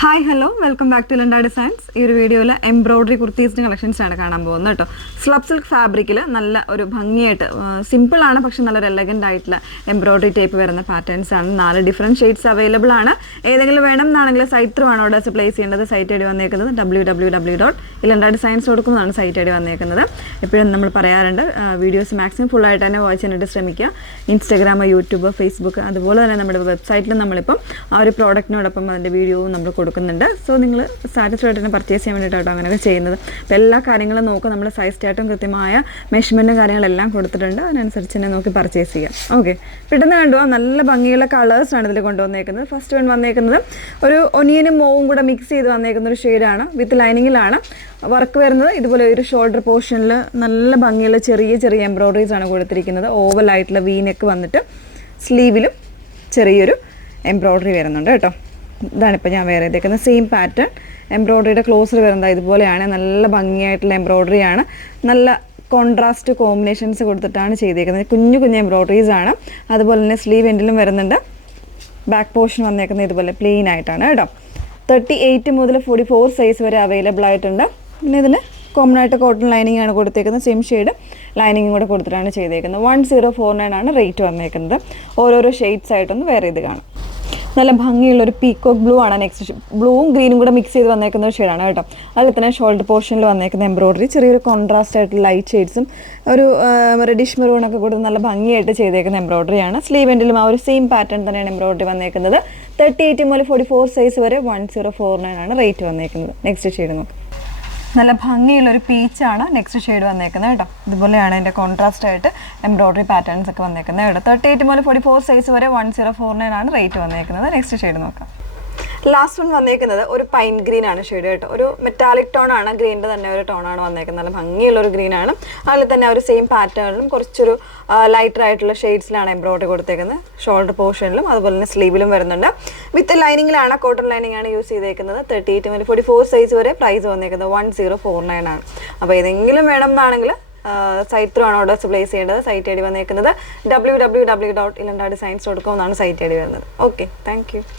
Hi hello welcome back to ലണ്ട designs. ഈ ഒരു വീഡിയോയിൽ എംബ്രോയ്ഡറി കുർത്തീസിൻ്റെ കളക്ഷൻസാണ് കാണാൻ പോകുന്നത് കേട്ടോ. സ്ലബ് സിൽക്ക് ഫാബ്രിക്കിൽ നല്ല ഒരു ഭംഗിയായിട്ട് സിമ്പിളാണ് പക്ഷെ നല്ലൊരു എലഗൻ്റ് ആയിട്ടുള്ള എംബ്രോയ്ഡറി ടൈപ്പ് വരുന്ന പാറ്റേൺസ് ആണ്. 4 ഡിഫറെൻറ്റ് ഷെയ്ഡ്സ് അവൈലബിൾ ആണ്. ഏതെങ്കിലും വേണം എന്നാണെങ്കിൽ സൈറ്റ് ത്രൂ ആണ് ഓർഡേഴ്സ് പ്ലേസ് ചെയ്യേണ്ടത്. സൈറ്റ് ഐ ഡി വന്നേക്കുന്നത് www.ilandadesigns.com എന്നാണ് സൈറ്റ് ഐ ഡി വന്നേക്കുന്നത്. എപ്പോഴും നമ്മൾ പറയാറുണ്ട് വീഡിയോസ് മാക്സിമം ഫുള്ളായിട്ട് തന്നെ വാച്ച് ചെയ്യാനായിട്ട് ശ്രമിക്കുക. ഇൻസ്റ്റാഗ്രാം, യൂട്യൂബ്, ഫേസ്ബുക്ക് അതുപോലെ തന്നെ നമ്മുടെ വെബ്സൈറ്റിൽ നമ്മളിപ്പം ആ ഒരു പ്രോഡക്റ്റിനോടൊപ്പം അതിൻ്റെ വീഡിയോവും നമ്മൾ കൊടുക്കുന്നുണ്ട്. സോ നിങ്ങൾ സാറ്റിസ്ഫൈഡ് തന്നെ പർച്ചേസ് ചെയ്യാൻ വേണ്ടിയിട്ടാണ് അങ്ങനെയൊക്കെ ചെയ്യുന്നത്. അപ്പോൾ എല്ലാ കാര്യങ്ങളും നോക്കുക. നമ്മൾ സൈസ് ചാർട്ടും കൃത്യമായ മെഷർമെൻറ്റും കാര്യങ്ങളെല്ലാം കൊടുത്തിട്ടുണ്ട്. അതിനനുസരിച്ച് തന്നെ നോക്കി പർച്ചേസ് ചെയ്യാം. ഓക്കെ, പെട്ടെന്ന് കണ്ടുപോകാം. നല്ല ഭംഗിയുള്ള കളേഴ്സാണ് ഇതിൽ കൊണ്ടുവന്നേക്കുന്നത്. ഫസ്റ്റ് വൺ വന്നേക്കുന്നത് ഒരു ഒനിയനും മോവും കൂടെ മിക്സ് ചെയ്ത് വന്നേക്കുന്ന ഒരു ഷെയ്ഡാണ്. വിത്ത് ലൈനിങ്ങിലാണ് വർക്ക് വരുന്നത്. ഇതുപോലെ ഒരു ഷോൾഡർ പോർഷനിൽ നല്ല ഭംഗിയുള്ള ചെറിയ ചെറിയ എംബ്രോയ്ഡറീസ് ആണ് കൊടുത്തിരിക്കുന്നത്. ഓവലായിട്ടുള്ള വീനെക്ക് വന്നിട്ട് സ്ലീവിലും ചെറിയൊരു എംബ്രോയ്ഡറി വരുന്നുണ്ട് കേട്ടോ. ഇതാണിപ്പോൾ ഞാൻ വേറെ ഇതേക്കുന്നത് സെയിം പാറ്റേൺ. എംബ്രോയ്ഡറിയുടെ ക്ലോസർ വരുന്നത് ഇതുപോലെയാണ്. നല്ല ഭംഗിയായിട്ടുള്ള എംബ്രോയ്ഡറിയാണ്. നല്ല കോൺട്രാസ്റ്റ് കോമ്പിനേഷൻസ് കൊടുത്തിട്ടാണ് ചെയ്തേക്കുന്നത്. കുഞ്ഞു കുഞ്ഞു എംബ്രോയ്ഡറീസ് ആണ്. അതുപോലെ തന്നെ സ്ലീവ് എൻഡിലും വരുന്നുണ്ട്. ബാക്ക് പോർഷൻ വന്നേക്കുന്നത് ഇതുപോലെ പ്ലെയിൻ ആയിട്ടാണ് കേട്ടോ. 38 മുതൽ 44 സൈസ് വരെ അവൈലബിൾ ആയിട്ടുണ്ട്. പിന്നെ ഇതിന് കോമൺ ആയിട്ട് കോട്ടൺ ലൈനിങ് ആണ് കൊടുത്തേക്കുന്നത്. സെയിം ഷെയ്ഡ് ലൈനിങ്ങും കൂടെ കൊടുത്തിട്ടാണ് ചെയ്തേക്കുന്നത്. 1049 ആണ് റേറ്റ് വന്നേക്കുന്നത്. ഓരോരോ ഷെയ്ഡ്സ് ആയിട്ടൊന്ന് വേറെ ഇത് കാണാം. നല്ല ഭംഗിയുള്ളൊരു പീക്കോക്ക് ബ്ലൂ ആണ്. നെക്സ്റ്റ് ബ്ലൂവും ഗ്രീനും കൂടെ മിക്സ് ചെയ്ത് വന്നേക്കുന്ന ഒരു ഷെയ്ഡാണ് കേട്ടോ. അതിൽ തന്നെ ഷോൾഡർ പോർഷനിൽ വന്നേക്കുന്ന എംബ്രോയ്ഡറി ചെറിയൊരു കോൺട്രാസ്റ്റ് ആയിട്ട് ലൈറ്റ് ഷെയ്ഡ്സും ഒരു റെഡിഷ് മെറൂണൊക്കെ കൊടുത്ത് നല്ല ഭംഗിയായിട്ട് ചെയ്തേക്കുന്ന എംബ്രോയ്ഡറിയാണ്. സ്ലീവ് എൻഡിലും ആ ഒരു സെയിം പാറ്റേൺ തന്നെയാണ് എംബ്രോയ്ഡറി വന്നേക്കുന്നത്. 38 മുതൽ 44 സൈസ് വരെ 1049 ആണ് റേറ്റ് വന്നേക്കുന്നത്. നെക്സ്റ്റ് ഷെയ്ഡ് നോക്കാം. നല്ല ഭംഗിയുള്ളൊരു പീച്ചാണ് നെക്സ്റ്റ് ഷെയ്ഡ് വന്നേക്കുന്നത് കേട്ടോ. ഇതുപോലെയാണ് അതിൻ്റെ കോൺട്രാസ്റ്റ് ആയിട്ട് എംബ്രോയ്ഡറി പാറ്റേൺസ് ഒക്കെ വന്നേക്കുന്നത് കേട്ടോ. 38 മുതൽ 44 സൈസ് വരെ 1049 ആണ് റേറ്റ് വന്നേക്കുന്നത്. നെക്സ്റ്റ് ഷെയ്ഡ് നോക്കാം. ലാസ്റ്റ് വൺ വന്നേക്കുന്നത് ഒരു പൈൻ ഗ്രീൻ ആണ് ഷെയ്ഡ് കേട്ടോ. ഒരു മെറ്റാലിക് ടോൺ ആണ്. ഗ്രീനിൻ്റെ തന്നെ ഒരു ടോണാണ് വന്നേക്കുന്നത്. നല്ല ഭംഗിയുള്ളൊരു ഗ്രീൻ ആണ്. അതിൽ തന്നെ ഒരു സെയിം പാറ്റേണിലും കുറച്ചൊരു ലൈറ്റർ ആയിട്ടുള്ള ഷെയ്ഡ്സിലാണ് എംബ്രോയ്ഡറി കൊടുത്തേക്കുന്നത്. ഷോൾഡർ പോർഷനിലും അതുപോലെ തന്നെ സ്ലീവിലും വരുന്നുണ്ട്. വിത്ത് ലൈനിങ്ങിലാണ്, കോട്ടൺ ലൈനിങ് ആണ് യൂസ് ചെയ്തേക്കുന്നത്. 38 മുതൽ 44 സൈസ് വരെ പ്രൈസ് വന്നേക്കുന്നത് 1049 ആണ്. അപ്പോൾ ഏതെങ്കിലും വേണം എന്നാണെങ്കിൽ സൈറ്റ് ത്രൂ ആണ് ഓർഡേഴ്സ് പ്ലേസ് ചെയ്യേണ്ടത്. സൈറ്റ് ഐ ഡി വന്നേക്കുന്നത് www.ilandadesigns.com എന്നാണ് സൈറ്റ് ഐ ഡി വരുന്നത്. Okay, thank you.